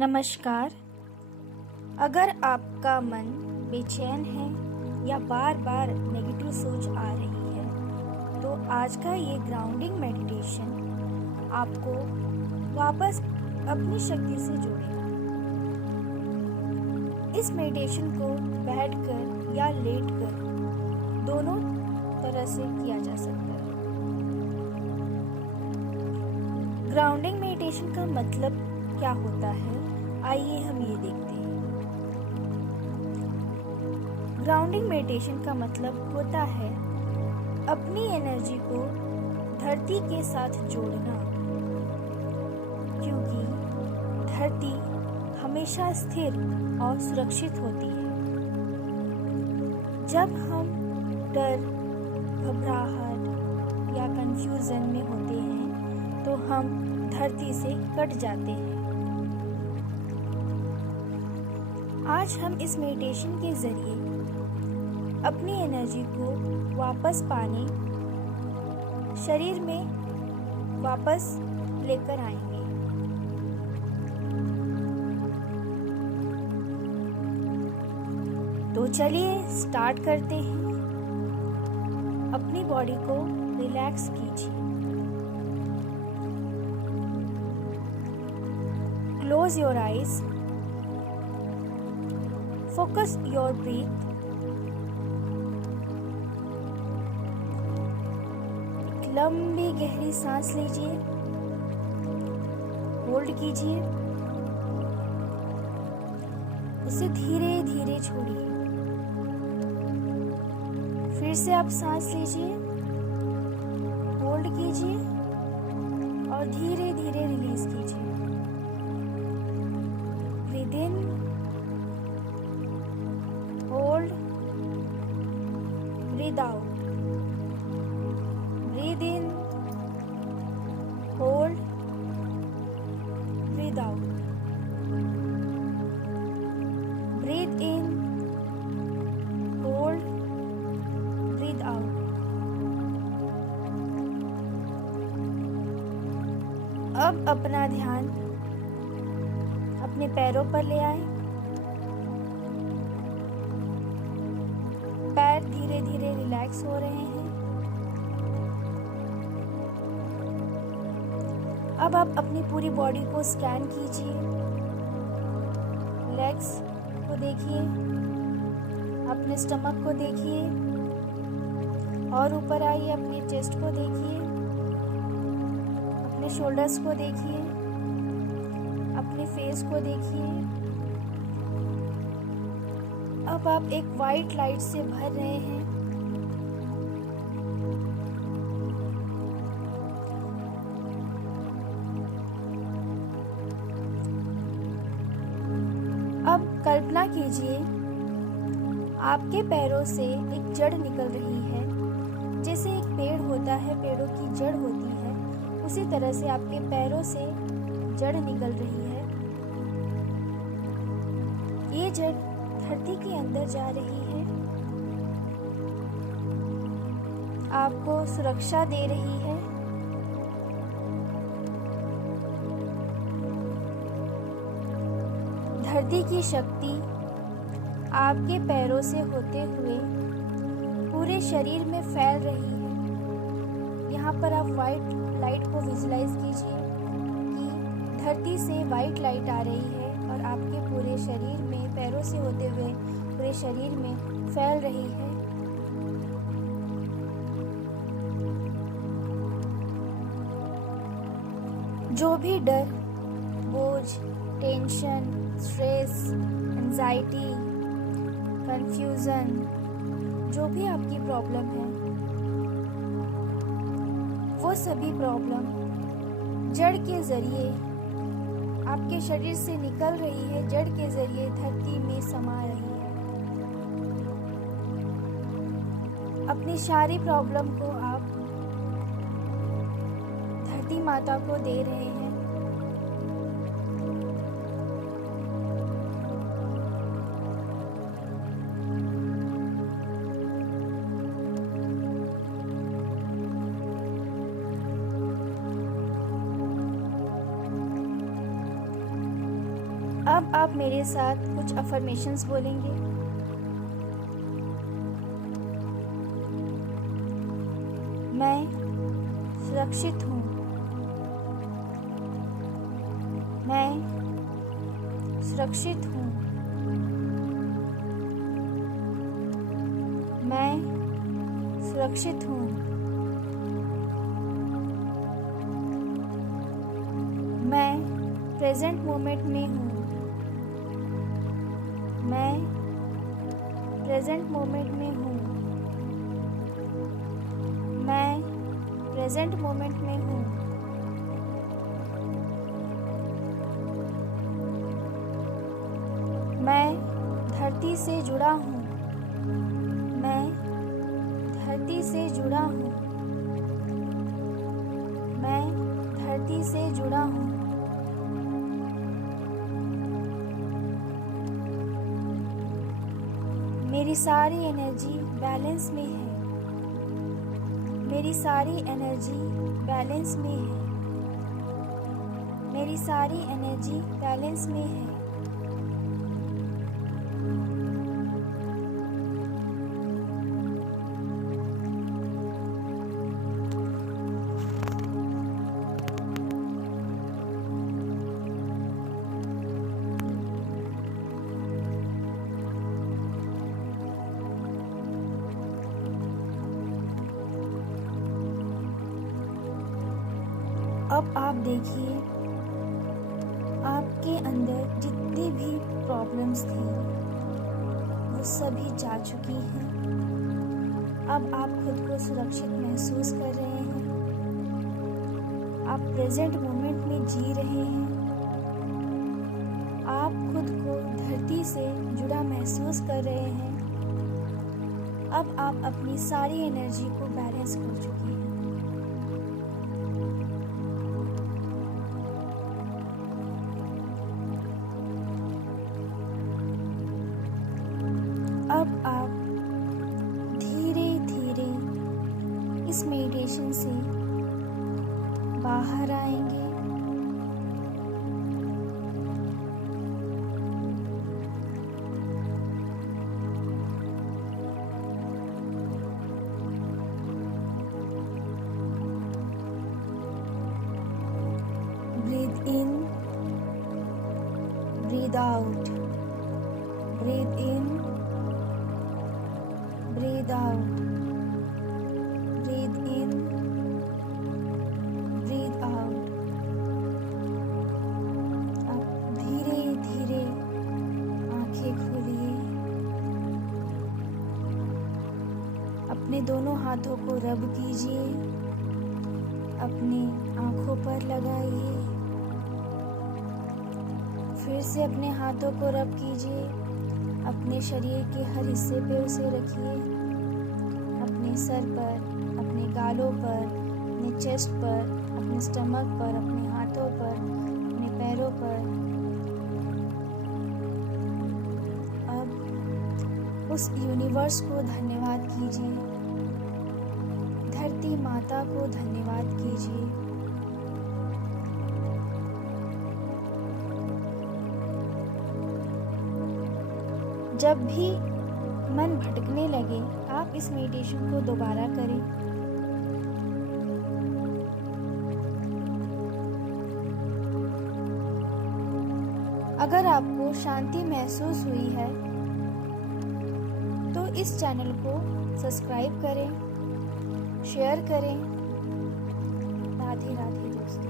नमस्कार। अगर आपका मन बेचैन है या बार बार नेगेटिव सोच आ रही है तो आज का ये ग्राउंडिंग मेडिटेशन आपको वापस अपनी शक्ति से जोड़ेगा। इस मेडिटेशन को बैठकर या लेटकर दोनों तरह से किया जा सकता है। ग्राउंडिंग मेडिटेशन का मतलब क्या होता है, आइए हम ये देखते हैं। ग्राउंडिंग मेडिटेशन का मतलब होता है अपनी एनर्जी को धरती के साथ जोड़ना, क्योंकि धरती हमेशा स्थिर और सुरक्षित होती है। जब हम डर, घबराहट या कंफ्यूजन में होते हैं तो हम धरती से कट जाते हैं। आज हम इस मेडिटेशन के जरिए अपनी एनर्जी को वापस पाने, शरीर में वापस लेकर आएंगे। तो चलिए स्टार्ट करते हैं। अपनी बॉडी को रिलैक्स कीजिए। Close your eyes. Focus your breath. एक लंबी गहरी सांस लीजिए, होल्ड कीजिए, उसे धीरे धीरे छोड़िए। फिर से आप सांस लीजिए, होल्ड कीजिए और धीरे धीरे रिलीज कीजिए। Breathe in, hold, breathe out, breathe in, hold, breathe out, breathe in, hold, breathe out। अब अपना ध्यान अपने पैरों पर ले आए। पैर धीरे धीरे रिलैक्स हो रहे हैं। अब आप अपनी पूरी बॉडी को स्कैन कीजिए। लेग्स को देखिए, अपने स्टमक को देखिए और ऊपर आइए, अपने चेस्ट को देखिए, अपने शोल्डर्स को देखिए, अपने फेस को देखिए। अब आप एक वाइट लाइट से भर रहे हैं। अब कल्पना कीजिए आपके पैरों से एक जड़ निकल रही है। जैसे एक पेड़ होता है, पेड़ों की जड़ होती है, उसी तरह से आपके पैरों से जड़ निकल रही है। ये जड़ धरती के अंदर जा रही है, आपको सुरक्षा दे रही है। धरती की शक्ति आपके पैरों से होते हुए पूरे शरीर में फैल रही है। यहाँ पर आप वाइट लाइट को विजुलाइज कीजिए कि धरती से वाइट लाइट आ रही है और आपके पूरे शरीर में, पैरों से होते हुए पूरे शरीर में फैल रही है। जो भी डर, बोझ, टेंशन, स्ट्रेस, एंजाइटी, कंफ्यूजन, जो भी आपकी प्रॉब्लम है, वो सभी प्रॉब्लम जड़ के जरिए आपके शरीर से निकल रही है, जड़ के जरिए धरती में समा रही है। अपनी सारी प्रॉब्लम को आप धरती माता को दे रहे हैं। अब आप मेरे साथ कुछ अफर्मेशंस बोलेंगे। मैं सुरक्षित हूँ। मैं सुरक्षित हूँ। मैं सुरक्षित हूँ। मैं प्रेजेंट मोमेंट में हूँ। मैं प्रेजेंट मोमेंट में हूँ। मैं प्रेजेंट मोमेंट में हूँ। मैं धरती से जुड़ा हूँ। मैं धरती से जुड़ा हूँ। मैं धरती से जुड़ा हूँ। मेरी सारी एनर्जी बैलेंस में है। मेरी सारी एनर्जी बैलेंस में है। मेरी सारी एनर्जी बैलेंस में है। अब आप देखिए, आपके अंदर जितनी भी प्रॉब्लम्स थी वो सभी जा चुकी हैं। अब आप खुद को सुरक्षित महसूस कर रहे हैं। आप प्रेजेंट मोमेंट में जी रहे हैं। आप खुद को धरती से जुड़ा महसूस कर रहे हैं। अब आप अपनी सारी एनर्जी को बैलेंस कर चुके हैं। अब आप धीरे धीरे इस मेडिटेशन से बाहर आएंगे। Breathe in, breathe out, breathe in, breathe out, breathe in, breathe out। अब धीरे धीरे आंखें खोलिए। अपने दोनों हाथों को रब कीजिए। अपनी आंखों पर लगाइए। फिर से अपने हाथों को रब कीजिए। अपने शरीर के हर हिस्से पे उसे रखिए। अपने सर पर, अपने गालों पर, अपने चेस्ट पर, अपने स्टमक पर, अपने हाथों पर, अपने पैरों पर। अब उस यूनिवर्स को धन्यवाद कीजिए। धरती माता को धन्यवाद कीजिए। जब भी मन भटकने लगे, आप इस मेडिटेशन को दोबारा करें। अगर आपको शांति महसूस हुई है तो इस चैनल को सब्सक्राइब करें, शेयर करें। राधे राधे दोस्तों।